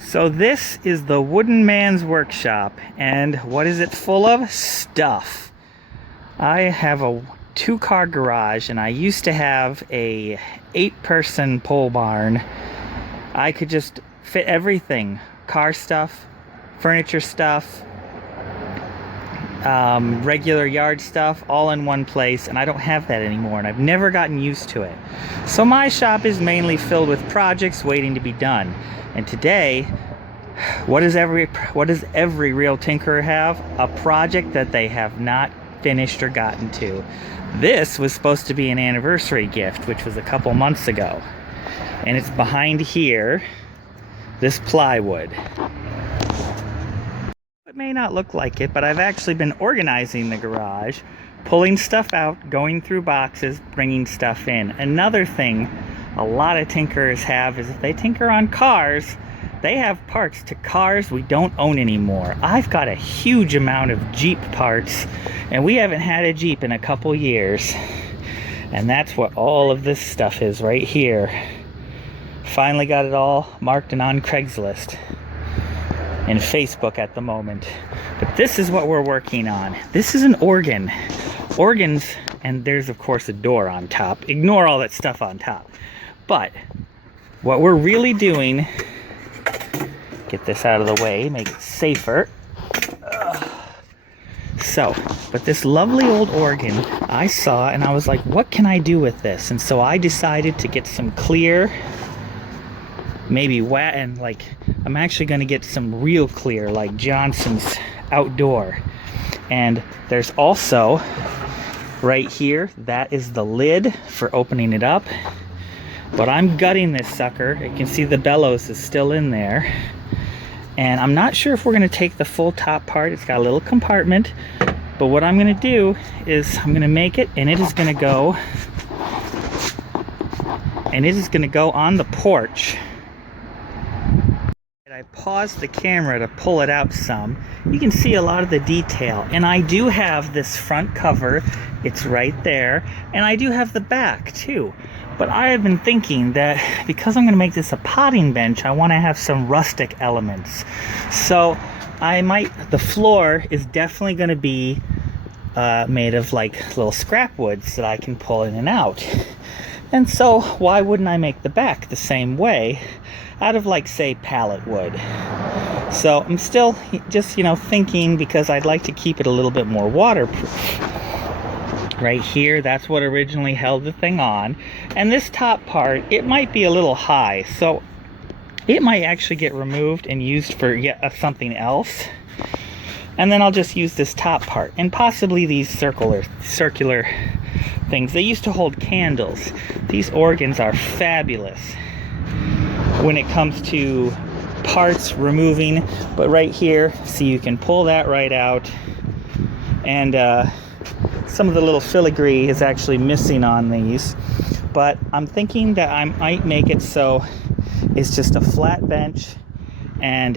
So this is the Wooden Man's Workshop, and what is it full of? Stuff. I have a 2-car garage, and I used to have a 8-person pole barn. I could just fit everything. Car stuff, furniture stuff, regular yard stuff, all in one place, and I don't have that anymore, and I've never gotten used to it. So my shop is mainly filled with projects waiting to be done. And today, what does every real tinkerer have? A project that they have not finished or gotten to. This was supposed to be an anniversary gift, which was a couple months ago, and it's behind here, this plywood. It may not look like it, but I've actually been organizing the garage, pulling stuff out, going through boxes, bringing stuff in. Another thing a lot of tinkerers have is if they tinker on cars, they have parts to cars we don't own anymore. I've got a huge amount of Jeep parts, and we haven't had a Jeep in a couple years. And that's what all of this stuff is right here. Finally got it all marked and on Craigslist and Facebook at the moment. But this is what we're working on. This is an organ. Organs, and there's of course a door on top. Ignore all that stuff on top. But what we're really doing, get this out of the way, make it safer. But this lovely old organ I saw, and I was like, what can I do with this? And so I decided to get some clear, maybe wet, and like I'm actually going to get some real clear, like Johnson's Outdoor. And there's also right here, that is the lid for opening it up. But I'm gutting this sucker. You can see the bellows is still in there. And I'm not sure if we're going to take the full top part. It's got a little compartment. But what I'm going to do is I'm going to make it, and it is going to go, on the porch. And I paused the camera to pull it out some. You can see a lot of the detail. And I do have this front cover. It's right there. And I do have the back too. But I have been thinking that because I'm going to make this a potting bench, I want to have some rustic elements. So the floor is definitely going to be made of like little scrap woods that I can pull in and out. And so why wouldn't I make the back the same way out of, like, say, pallet wood? So I'm still just, thinking, because I'd like to keep it a little bit more waterproof. Right here, that's what originally held the thing on. And this top part, it might be a little high, so it might actually get removed and used for something else. And then I'll just use this top part, and possibly these circular things. They used to hold candles. These organs are fabulous when it comes to parts removing. But right here, see, you can pull that right out. And some of the little filigree is actually missing on these. But I'm thinking that I might make it so it's just a flat bench, and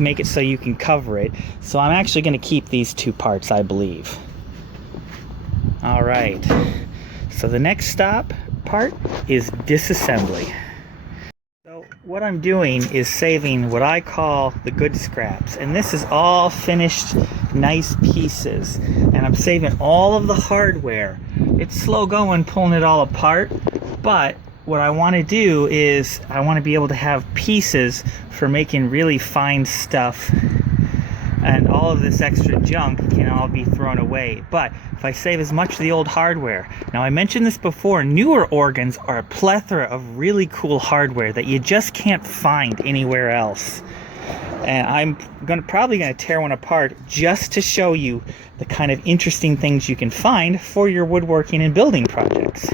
make it so you can cover it. So I'm actually going to keep these two parts, I believe. All right. So the next part is disassembly. So what I'm doing is saving what I call the good scraps. And this is all finished, nice pieces. And I'm saving all of the hardware. It's slow going pulling it all apart, but what I want to do is I want to be able to have pieces for making really fine stuff, and all of this extra junk can all be thrown away. But if I save as much of the old hardware, now I mentioned this before, newer organs are a plethora of really cool hardware that you just can't find anywhere else. And I'm probably going to tear one apart just to show you the kind of interesting things you can find for your woodworking and building projects.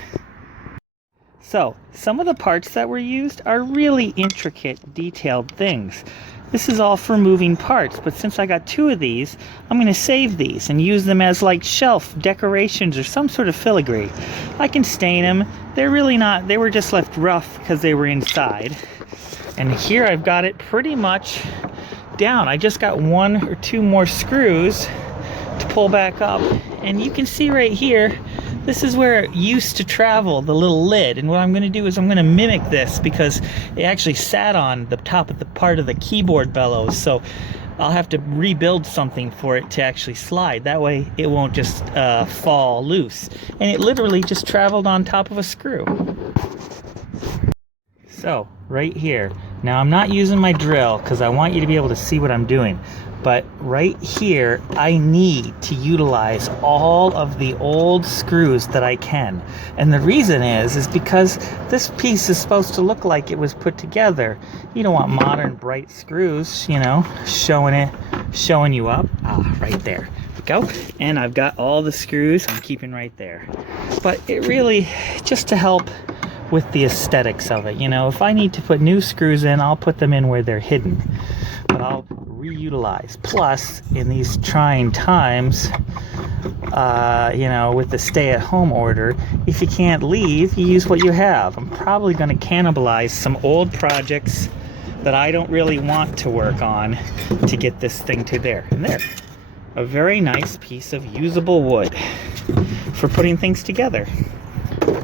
So, some of the parts that were used are really intricate, detailed things. This is all for moving parts, but since I got 2 of these, I'm going to save these and use them as like shelf decorations or some sort of filigree. I can stain them. They're really not, they were just left rough because they were inside. And here I've got it pretty much down. I just got 1 or 2 more screws to pull back up, and you can see right here This is where it used to travel, the little lid. And what I'm going to do is I'm going to mimic this because it actually sat on the top of the part of the keyboard bellows. So I'll have to rebuild something for it to actually slide. That way it won't just fall loose. And it literally just traveled on top of a screw. So, right here. Now I'm not using my drill because I want you to be able to see what I'm doing. But right here, I need to utilize all of the old screws that I can. And the reason is because this piece is supposed to look like it was put together. You don't want modern bright screws, you know, showing you up. Ah, right there. Go. And I've got all the screws I'm keeping right there. But it really, just to help with the aesthetics of it, you know, if I need to put new screws in, I'll put them in where they're hidden. But I'll reutilize. Plus, in these trying times, you know, with the stay-at-home order, if you can't leave, you use what you have. I'm probably going to cannibalize some old projects that I don't really want to work on to get this thing to there. And there. A very nice piece of usable wood for putting things together.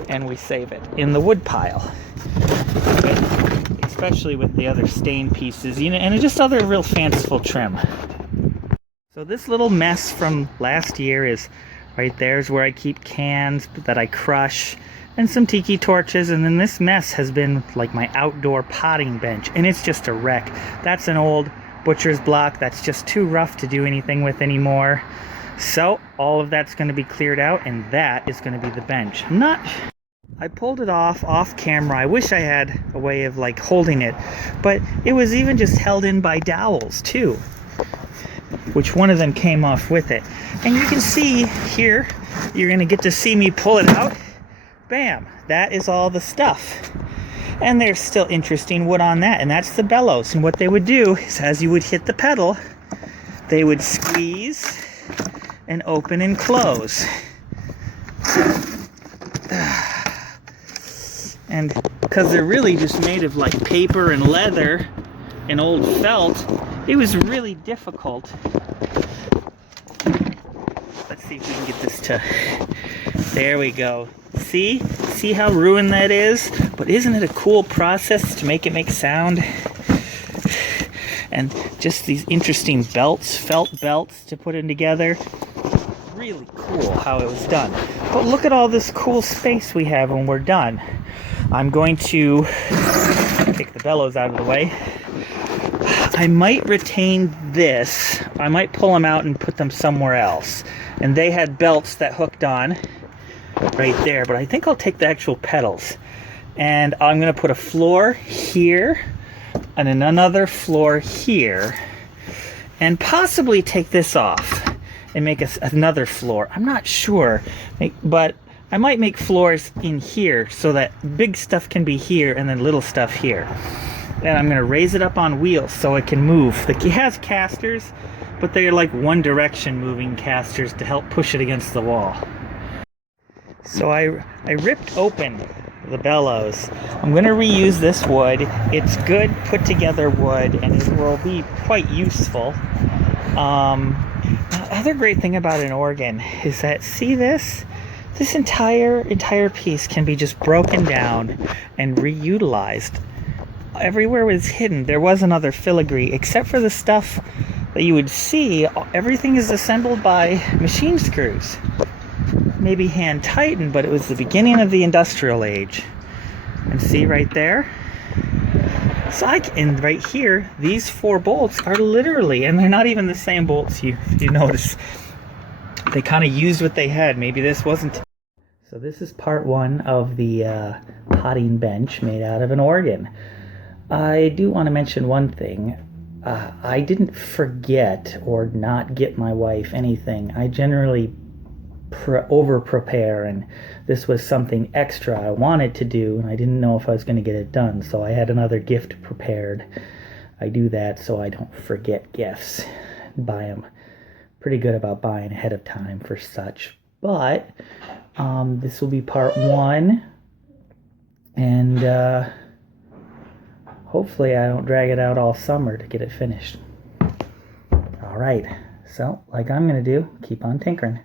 And we save it in the wood pile. Especially with the other stain pieces, you know, and just other real fanciful trim. So this little mess from last year is right there is where I keep cans that I crush and some tiki torches, and then this mess has been like my outdoor potting bench, and it's just a wreck. That's an old butcher's block that's just too rough to do anything with anymore. So all of that's going to be cleared out, and that is going to be the bench. I pulled it off camera. I wish I had a way of like holding it, but it was even just held in by dowels too, which one of them came off with it. And you can see here, you're gonna get to see me pull it out. Bam, that is all the stuff. And there's still interesting wood on that, and that's the bellows. And what they would do is, as you would hit the pedal, they would squeeze and open and close. And because they're really just made of like paper and leather and old felt, it was really difficult. Let's see if we can get this to, there we go. See how ruined that is? But isn't it a cool process to make it make sound? And just these interesting belts, felt belts to put in together. Really cool how it was done. But look at all this cool space we have when we're done. I'm going to take the bellows out of the way. I might retain this. I might pull them out and put them somewhere else. And they had belts that hooked on right there, but I think I'll take the actual pedals. And I'm going to put a floor here and another floor here. And possibly take this off and make another floor. I'm not sure, but I might make floors in here so that big stuff can be here and then little stuff here. And I'm going to raise it up on wheels so it can move. It has casters, but they're like one direction moving casters to help push it against the wall. So I ripped open the bellows. I'm going to reuse this wood. It's good put together wood, and it will be quite useful. The other great thing about an organ is that, see this? This entire piece can be just broken down and reutilized. Everywhere was hidden. There was another filigree, except for the stuff that you would see. Everything is assembled by machine screws. Maybe hand tightened, but it was the beginning of the industrial age. And see right there? So and right here, these 4 bolts are literally, and they're not even the same bolts, you notice. They kind of used what they had. Maybe this wasn't. So this is part 1 of the potting bench made out of an organ. I do want to mention one thing. I didn't forget or not get my wife anything. I generally over-prepare, and this was something extra I wanted to do, and I didn't know if I was going to get it done, so I had another gift prepared. I do that so I don't forget gifts. Buy them. Pretty good about buying ahead of time for such. But this will be part 1, and hopefully I don't drag it out all summer to get it finished. Alright, so like I'm going to do, keep on tinkering.